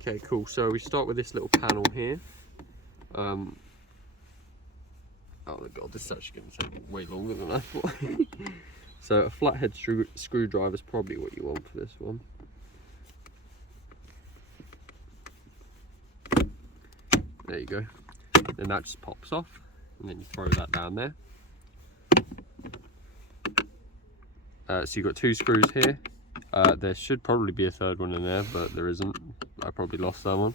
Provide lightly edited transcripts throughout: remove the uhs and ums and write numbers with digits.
Okay, cool. So we start with this little panel here. Oh my god, this is actually going to take way longer than I thought. So a flathead screwdriver is probably what you want for this one. There you go. Then that just pops off, and then you throw that down there. So you've got 2 screws here. There should probably be a third one in there, but there isn't. I probably lost that one.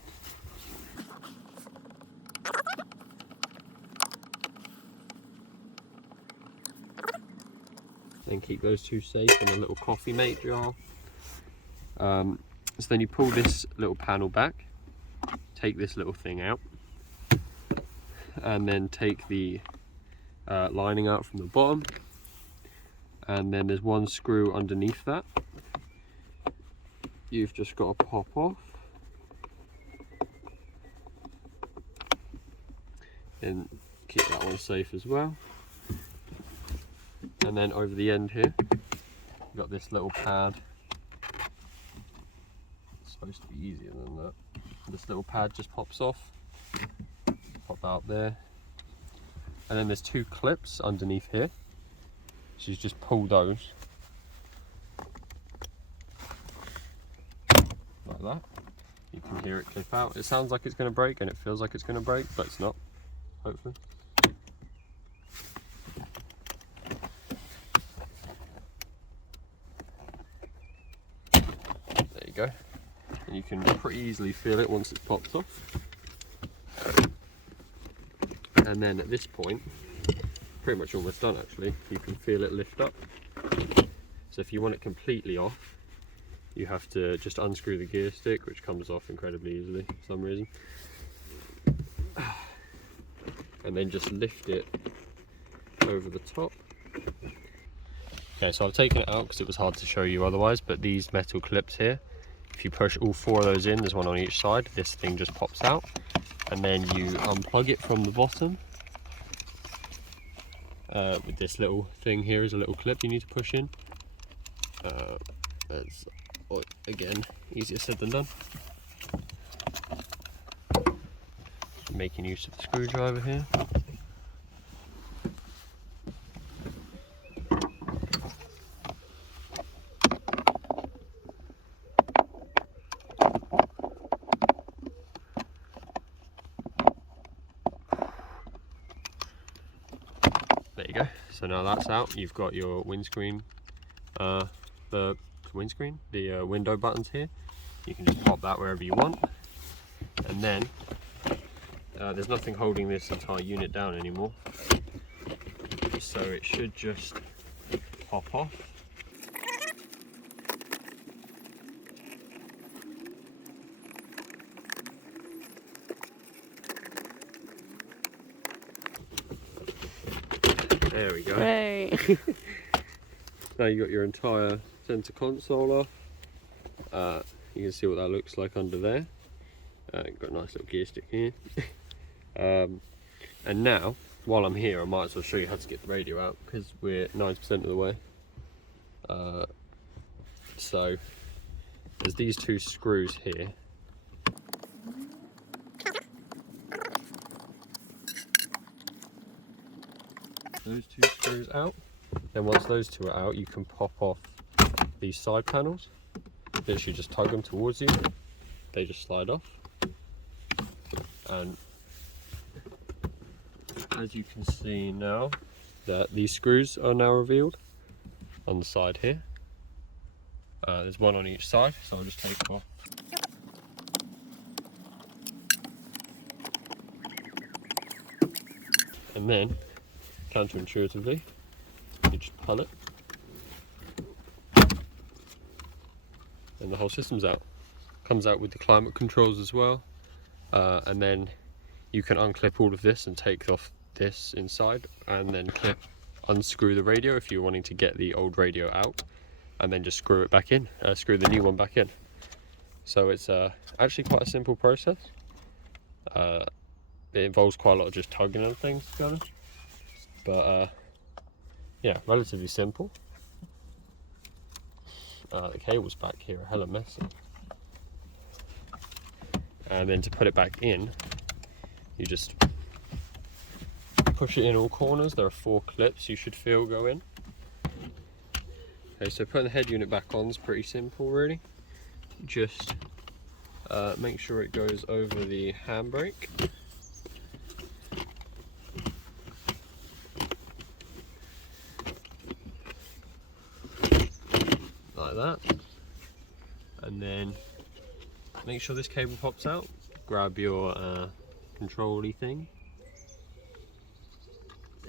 Then keep those 2 safe in a little coffee mate jar. So then you pull this little panel back, take this little thing out, and then take the lining out from the bottom, and then there's 1 screw underneath that. You've just got to pop off, and keep that one safe as well. And then over the end here, you've got this little pad. It's supposed to be easier than that. This little pad just pops off, pop out there. And then there's 2 clips underneath here. So you just pull those. Like that. You can hear it clip out. It sounds like it's going to break and it feels like it's going to break, but it's not, hopefully. There you go. And you can pretty easily feel it once it's popped off. And then at this point, pretty much almost done actually, you can feel it lift up. So if you want it completely off, you have to just unscrew the gear stick, which comes off incredibly easily for some reason. And then just lift it over the top. Okay, so I've taken it out because it was hard to show you otherwise, but these metal clips here, if you push all 4 of those in, there's 1 on each side, this thing just pops out. And then you unplug it from the bottom. With this little thing here is a little clip you need to push in. That's, again, easier said than done. Making use of the screwdriver here. There you go. So now that's out. You've got your windscreen, the window buttons here. You can just pop that wherever you want, and then there's nothing holding this entire unit down anymore, so it should just pop off. There we go. Hey. Now you got your entire center console off. You can see what that looks like under there. Got a nice little gear stick here. And now, while I'm here, I might as well show you how to get the radio out, because we're 90% of the way. So there's these 2 screws here. Those 2 screws out. Then once those 2 are out, you can pop off these side panels. Literally just tug them towards you. They just slide off. And as you can see now, that these screws are now revealed on the side here. There's 1 on each side, so I'll just take them off. And then, counterintuitively, you just pull it, and the whole system's out. Comes out with the climate controls as well, and then you can unclip all of this and take off this inside, and then unscrew the radio if you're wanting to get the old radio out, and then just screw it back in, screw the new one back in. So it's actually quite a simple process. It involves quite a lot of just tugging and things, to be honest, but yeah, relatively simple. The cables back here are hella messy. And then to put it back in, you just push it in all corners. There are 4 clips you should feel go in. Okay, so putting the head unit back on is pretty simple really. Just make sure it goes over the handbrake. Like that. And then make sure this cable pops out. Grab your control-y thing.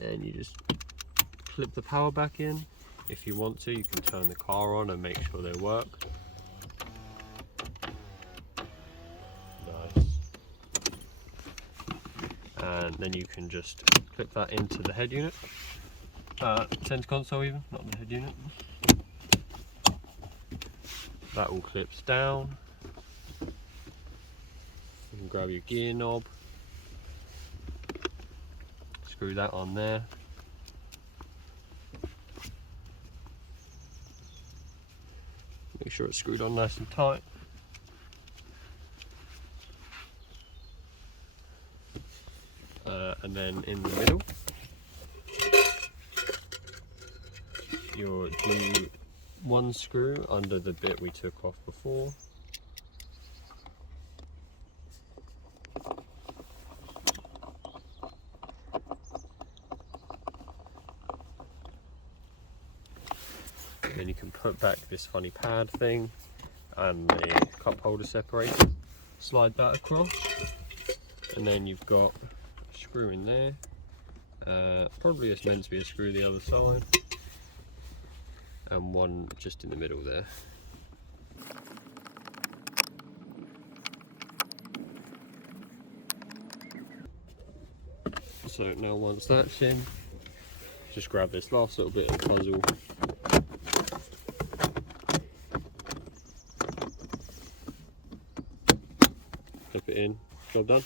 And you just clip the power back in. If you want to, you can turn the car on and make sure they work. Nice. And then you can just clip that into the head unit. Center console even, not the head unit. That all clips down. You can grab your gear knob. Screw that on there. Make sure it's screwed on nice and tight. And then in the middle, your G1 screw under the bit we took off before. And then you can put back this funny pad thing and the cup holder separator. Slide that across, and then you've got a screw in there. Probably it's meant to be a screw the other side, and one just in the middle there. So now once that's in, just grab this last little bit of the puzzle. Clip it in, job done.